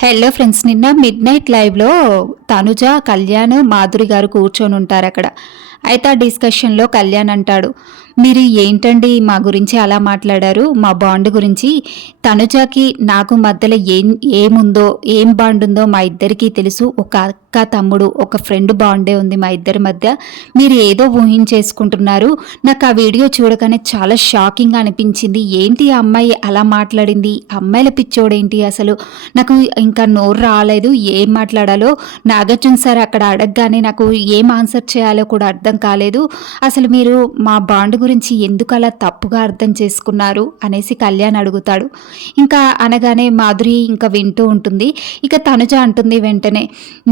Hello friends, నిన్న mid night లైవ్లో తనుజ, కళ్యాణ్, మాధురి గారు కూర్చొని ఉంటారు అక్కడ. అయితే ఆ డిస్కషన్లో కళ్యాణ్ అంటాడు, మీరు ఏంటండి మా గురించి అలా మాట్లాడారు, మా బాండ్ గురించి. తనుజకి నాకు మధ్యలో ఏముందో, ఏం బాండ్ ఉందో మా ఇద్దరికీ తెలుసు. ఒక అక్క తమ్ముడు, ఒక ఫ్రెండ్ బాండే ఉంది మా ఇద్దరి మధ్య. మీరు ఏదో ఊహించేసుకుంటున్నారు. నాకు ఆ వీడియో చూడగానే చాలా షాకింగ్ అనిపించింది. ఏంటి ఆ అమ్మాయి అలా మాట్లాడింది, అమ్మాయిల పిచ్చోడేంటి అసలు. నాకు ఇంకా నోరు రాలేదు, ఏం మాట్లాడాలో. నాగార్జున సార్ అక్కడ అడగగానే నాకు ఏం ఆన్సర్ చేయాలో కూడా అర్థం కాలేదు. అసలు మీరు మా బాండ్ గురించి ఎందుకు అలా తప్పుగా అర్థం చేసుకున్నారు అనేసి కళ్యాణ్ అడుగుతాడు. ఇంకా అనగానే మాధురి ఇంకా వింటూ ఉంటుంది. ఇక తనుజ అంటుంది వెంటనే,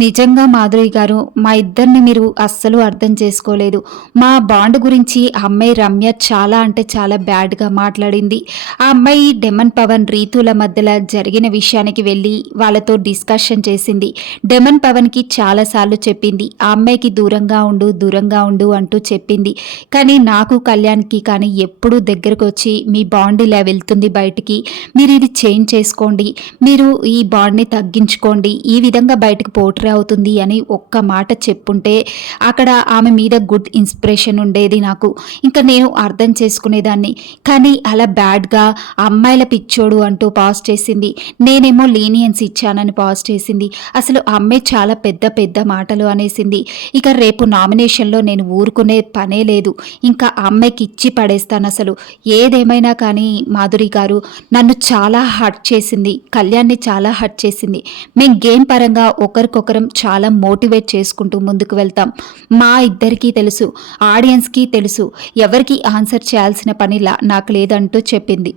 నిజంగా మాధురి గారు, మా ఇద్దరిని మీరు అస్సలు అర్థం చేసుకోలేదు. మా బాండ్ గురించి ఆ అమ్మాయి రమ్య చాలా అంటే చాలా బ్యాడ్గా మాట్లాడింది. ఆ అమ్మాయి డెమన్ పవన్, రీతుల మధ్యలో జరిగిన విషయానికి వెళ్ళి వాళ్ళతో డిస్కషన్ చేసింది. డెమన్ పవన్కి చాలాసార్లు చెప్పింది, ఆ అమ్మాయికి దూరంగా ఉండు, దూరంగా ఉండు అంటూ చెప్పింది. కానీ నాకు కళ్యాణ్కి కానీ ఎప్పుడూ దగ్గరకు వచ్చి మీ బాండ్ ఇలా వెళ్తుంది బయటికి, మీరు ఇది చేంజ్ చేసుకోండి, మీరు ఈ బాండ్ని తగ్గించుకోండి, ఈ విధంగా బయటకు పోట్రే అవుతుంది అని ఒక్క మాట చెప్పుంటే అక్కడ ఆమె మీద గుడ్ ఇన్స్పిరేషన్ ఉండేది నాకు. ఇంకా నేను అర్థం చేసుకునేదాన్ని. కానీ అలా బ్యాడ్గా అమ్మాయిల పిచ్చోడు అంటూ పాస్ చేసింది. నేనేమో లీనియన్స్ ఇచ్చానని పాస్ చేసింది. అసలు ఆ అమ్మాయి చాలా పెద్ద పెద్ద మాటలు అనేసింది. ఇక రేపు నామినేషన్లో నేను ఊరుకునే పనే లేదు. ఇంకా ఆ అమ్మాయికి ఇచ్చి పడేస్తాను. అసలు ఏదేమైనా కానీ మాధురి గారు నన్ను చాలా హర్ట్ చేసింది, కళ్యాణ్ని చాలా హర్ట్ చేసింది. మేము గేమ్ పరంగా ఒకరికొకరం చాలా మోటివేట్ చేసుకుంటూ ముందుకు వెళ్తాం. మా ఇద్దరికీ తెలుసు, ఆడియన్స్కి తెలుసు, ఎవరికి ఆన్సర్ చేయాల్సిన పని నాకు లేదంటూ చెప్పింది.